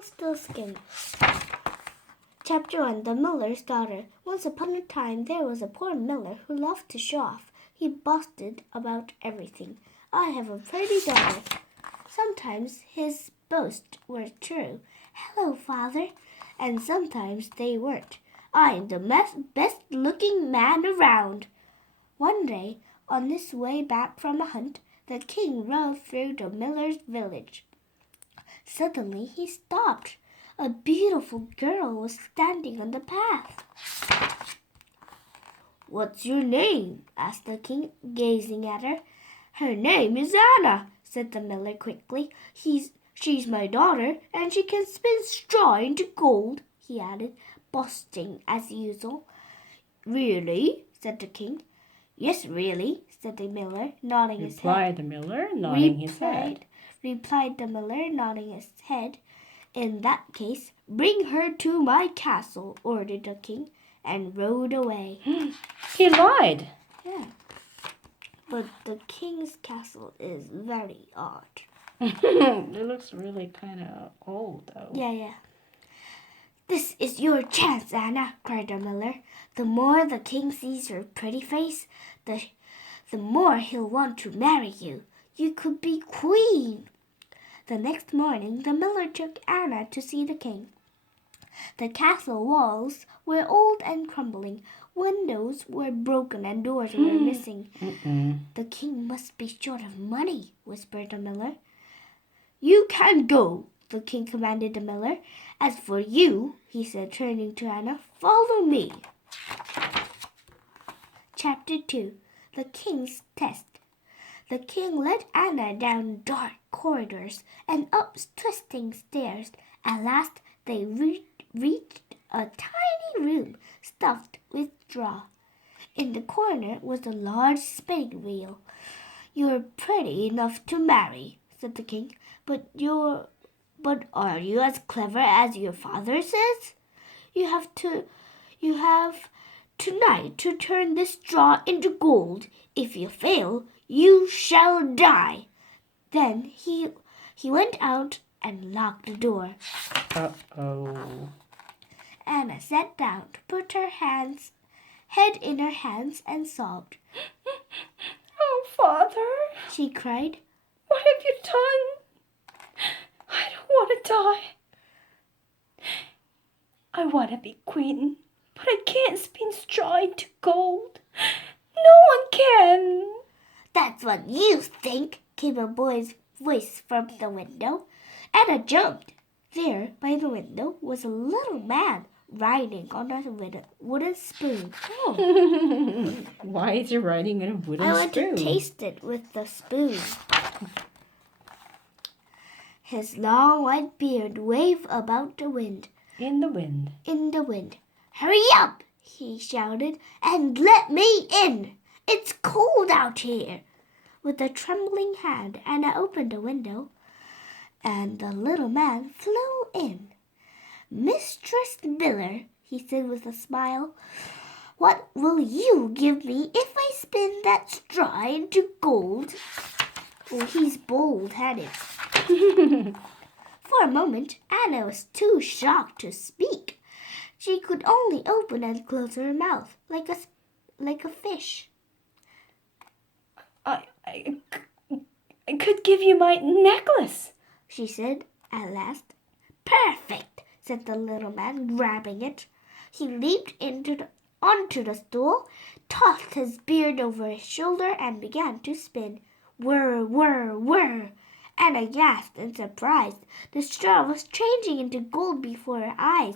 Rumpelstiltskin. Chapter 1. The Miller's Daughter. Once upon a time there was a poor miller who loved to show off. He boasted about everything. I have a pretty daughter. Sometimes his boasts were true. Hello, father. And sometimes they weren't. I am the best-looking man around. One day, on his way back from a hunt, the king rode through the miller's village. Suddenly he stopped. A beautiful girl was standing on the path. "What's your name?" asked the king, gazing at her. "Her name is Anna," said the miller quickly. She's my daughter, and she can spin straw into gold," he added, boasting as usual. "Really?" said the king. "Yes, really," said the miller, nodding his head. Replied the miller, nodding his head. Replied the miller, nodding his head. "In that case, bring her to my castle," ordered the king, and rode away. He lied. Yeah. But the king's castle is very odd. It looks really kind of old, though. Yeah. "This is your chance, Anna," cried the miller. "The more the king sees your pretty face, the more he'll want to marry you. You could be queen." The next morning, the miller took Anna to see the king. The castle walls were old and crumbling. Windows were broken and doors were missing. "The king must be short of money," whispered the miller. "You can go," the king commanded the miller. "As for you," he said, turning to Anna, "follow me." Chapter 2. The King's Test. The king led Anna down dark corridors and up twisting stairs. At last they reached a tiny room stuffed with straw. In the corner was a large spinning wheel. "You're pretty enough to marry," said the king, but are you as clever as your father says? You have tonight to turn this straw into gold. If you fail, you shall die." Then he went out and locked the door. Uh-oh. Anna sat down, put her head in her hands, and sobbed. "Oh, father," she cried. "what have you done? I don't want to die. I want to be queen, but I can't spin straw into gold. No one can." "That's what you think," came a boy's voice from the window. Anna jumped. There, by the window, was a little man riding on a wooden spoon. Why is he riding on a wooden spoon? I want to taste it with the spoon. His long white beard waved about the wind. In the wind. "Hurry up," he shouted, "and let me in. It's cold out here." With a trembling hand, Anna opened the window, and the little man flew in. "Mistress Miller," he said with a smile, "what will you give me if I spin that straw into gold?" Oh, he's bold-headed. For a moment, Anna was too shocked to speak. She could only open and close her mouth like a fish. I could give you my necklace," she said at last. "Perfect," said the little man, grabbing it. He leaped onto the stool, tossed his beard over his shoulder, and began to spin. Whir, whir, whir. Anna gasped in surprise. The straw was changing into gold before her eyes.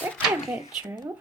That can't be true.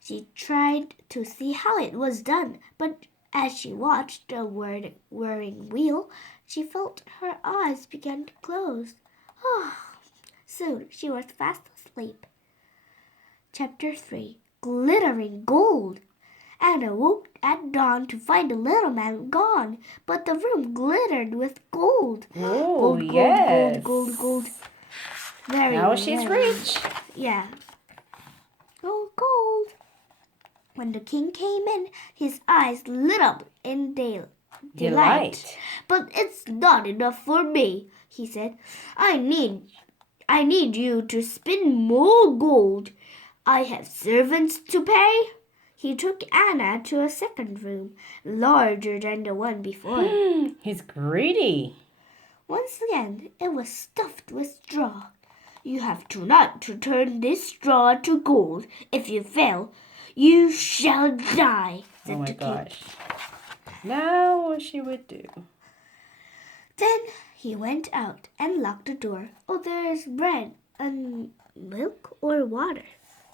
She tried to see how it was done, but as she watched the whirring wheel, she felt her eyes begin to close. Soon she was fast asleep. Chapter 3. Glittering Gold. Anna woke at dawn to find the little man gone, but the room glittered with gold. Oh, Gold, yes. gold. Now she's rich. Yeah. Gold. When the king came in, his eyes lit up in delight. "But it's not enough for me," he said. I need you to spin more gold. I have servants to pay. He took Anna to a second room, larger than the one before. He's greedy. Once again, it was stuffed with straw. You have tonight to turn this straw to gold. If you fail, you shall die, said the king. Gosh. Now what she would do. Then he went out and locked the door. Oh, there's bread and milk or water.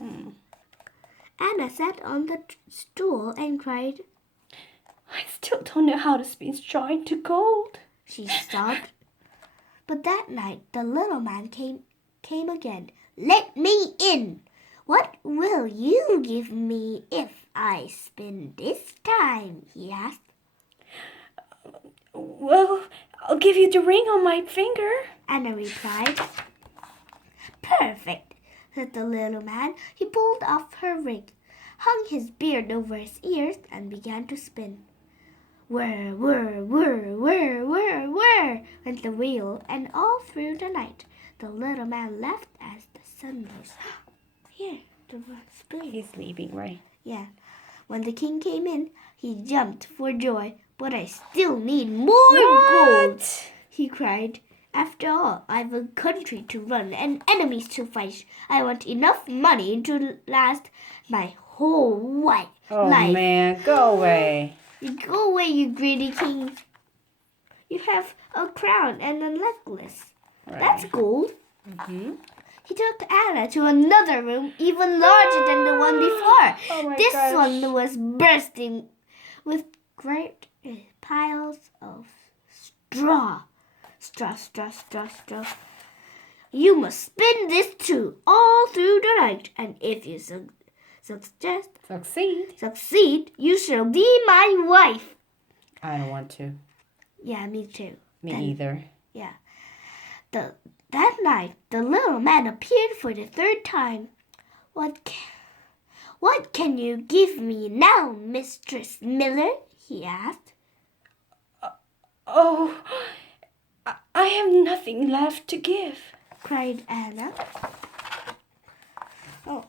Anna sat on the stool and cried. I still don't know how to spin straw into gold. She sobbed. But that night the little man came again. Let me in. What will you give me if I spin this time? He asked. Well, I'll give you the ring on my finger. Anna replied. Perfect, said the little man. He pulled off her ring, hung his beard over his ears, and began to spin. Whir, whir, whir, whir, whir, whir, went the wheel, and all through the night the little man laughed as the sun rose. Here, the spoon. He's leaving, right? Yeah. When the king came in, he jumped for joy. But I still need more gold, he cried. After all, I've a country to run and enemies to fight. I want enough money to last my whole life. Oh, man, go away. You go away, you greedy king. You have a crown and a necklace. Right. That's gold. Mm-hmm. He took Anna to another room, even larger than the one before. Oh This gosh. one was bursting with great piles of straw. Straw. You must spin this too, all through the night, and if you succeed, you shall be my wife. I don't want to. Yeah, me too. Me either. Yeah. That night, the little man appeared for the third time. What can you give me now, Mistress Miller? He asked. Oh, I have nothing left to give, cried Anna. Oh.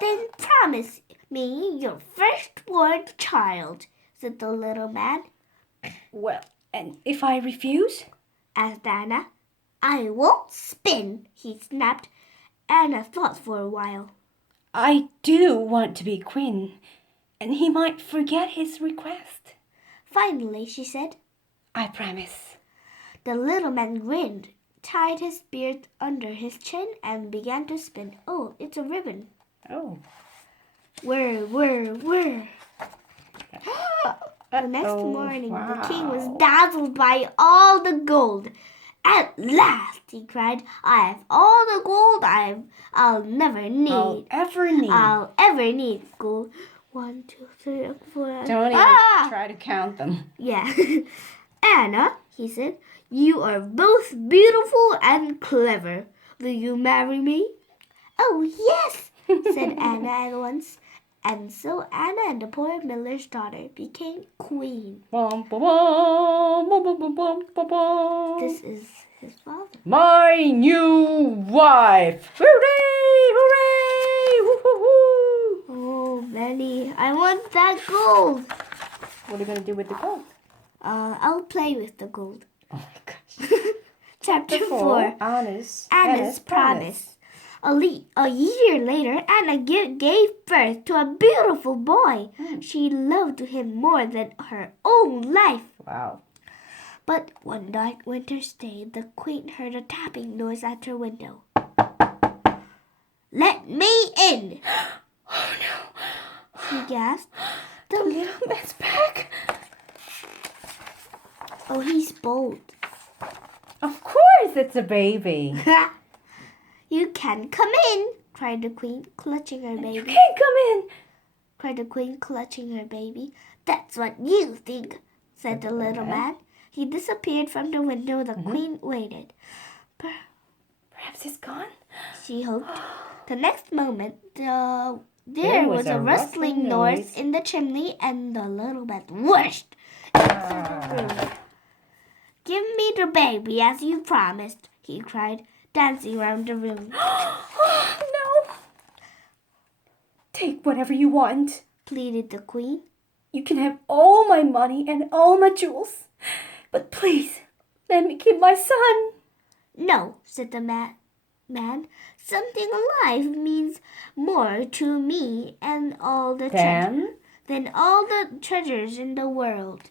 Then promise me your firstborn child, said the little man. Well, and if I refuse? Asked Anna. I won't spin, he snapped. Anna thought for a while. I do want to be queen, and he might forget his request. Finally, she said. I promise. The little man grinned, tied his beard under his chin, and began to spin. Oh, it's a ribbon. Oh. Whir. The next morning, the king was dazzled by all the gold. At last, he cried, I have all the gold I'll never need. I'll ever need gold. 1, 2, 3, 4. Don't even try to count them. Yeah. Anna, he said, you are both beautiful and clever. Will you marry me? Oh, yes, said Anna at once. And so Anna and the poor miller's daughter became queen. This is his father. My new wife! Hooray! Hooray! Woo-hoo-hoo! Oh, Benny, I want that gold. What are you going to do with the gold? I'll play with the gold. Oh my gosh. Chapter 4. Anna's promise. A year later, Anna gave birth to a beautiful boy. She loved him more than her own life. Wow. But one night, winter's day, the queen heard a tapping noise at her window. Let me in! Oh no! She gasped. The little man's back. Oh, he's bold. Of course it's a baby. You can come in, cried the queen, clutching her baby. You can't come in, cried the queen, clutching her baby. That's what you think, said the little man. He disappeared from the window. The queen waited. Perhaps he's gone. She hoped. The next moment, there was a rustling noise in the chimney, and the little man rushed into the room. Give me the baby as you promised, he cried, dancing around the room. No. Take whatever you want, pleaded the queen. You can have all my money and all my jewels. But please, let me keep my son. No, said the man. Something alive means more to me and all the than all the treasures in the world.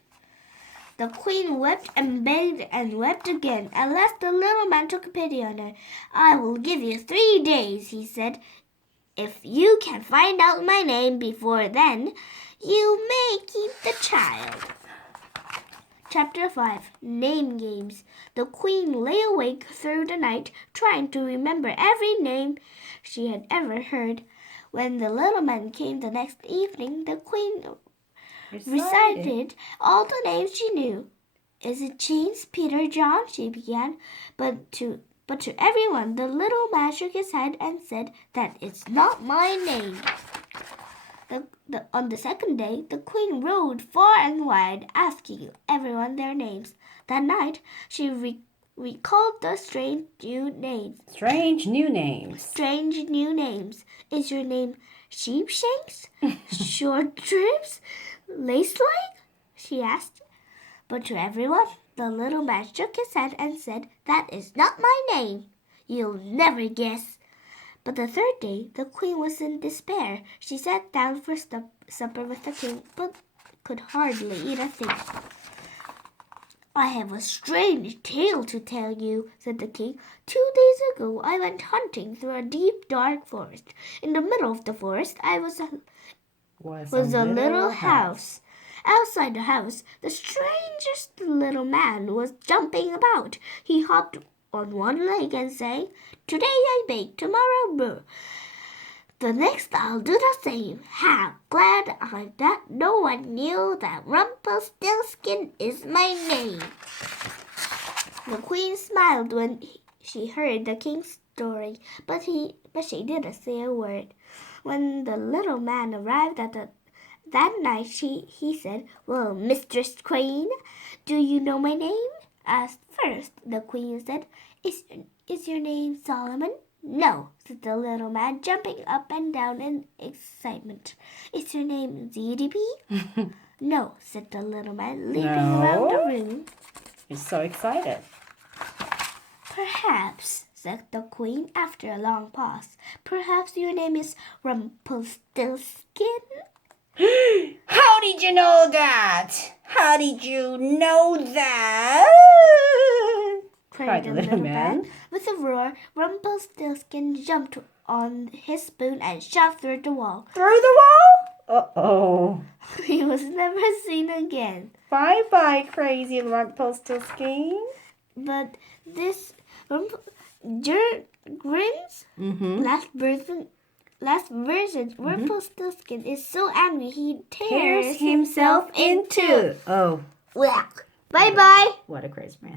The queen wept and begged and wept again. At last the little man took pity on her. I will give you 3 days, he said. If you can find out my name before then, you may keep the child. Chapter 5. Name Games. The queen lay awake through the night, trying to remember every name she had ever heard. When the little man came the next evening, the queen recited all the names she knew. Is it James, Peter, John? She began. But to everyone, the little man shook his head and said, That is not my name. On the second day, the queen rode far and wide, asking everyone their names. That night, she recalled the strange new names. Strange new names. Strange new names. Is your name Sheepshanks? Short Trips? Lace-like? She asked. But to everyone, the little man shook his head and said, That is not my name. You'll never guess. But the third day, the queen was in despair. She sat down for supper with the king, but could hardly eat a thing. I have a strange tale to tell you, said the king. 2 days ago, I went hunting through a deep, dark forest. In the middle of the forest, was a little house. Outside the house, the strangest little man was jumping about. He hopped on one leg and sang, Today I bake, tomorrow brew. The next I'll do the same. How glad I'm that no one knew that Rumpelstiltskin is my name. The queen smiled when she heard the king's story, but she didn't say a word. When the little man arrived that night, he said, Well, Mistress Queen, do you know my name? At first, the queen said, Is your name Solomon? No, said the little man, jumping up and down in excitement. Is your name ZDP? No, said the little man, leaping around the room. He's so excited. Perhaps, said the queen after a long pause, perhaps your name is Rumpelstiltskin? How did you know that? How did you know that? Cried the little man. With a roar, Rumpelstiltskin jumped on his spoon and shot through the wall. Through the wall? Uh-oh. He was never seen again. Bye-bye, crazy Rumpelstiltskin. But this Grin's last version, Rumpelstiltskin is so angry he tears himself in two. Oh. Bye-bye. What a crazy man.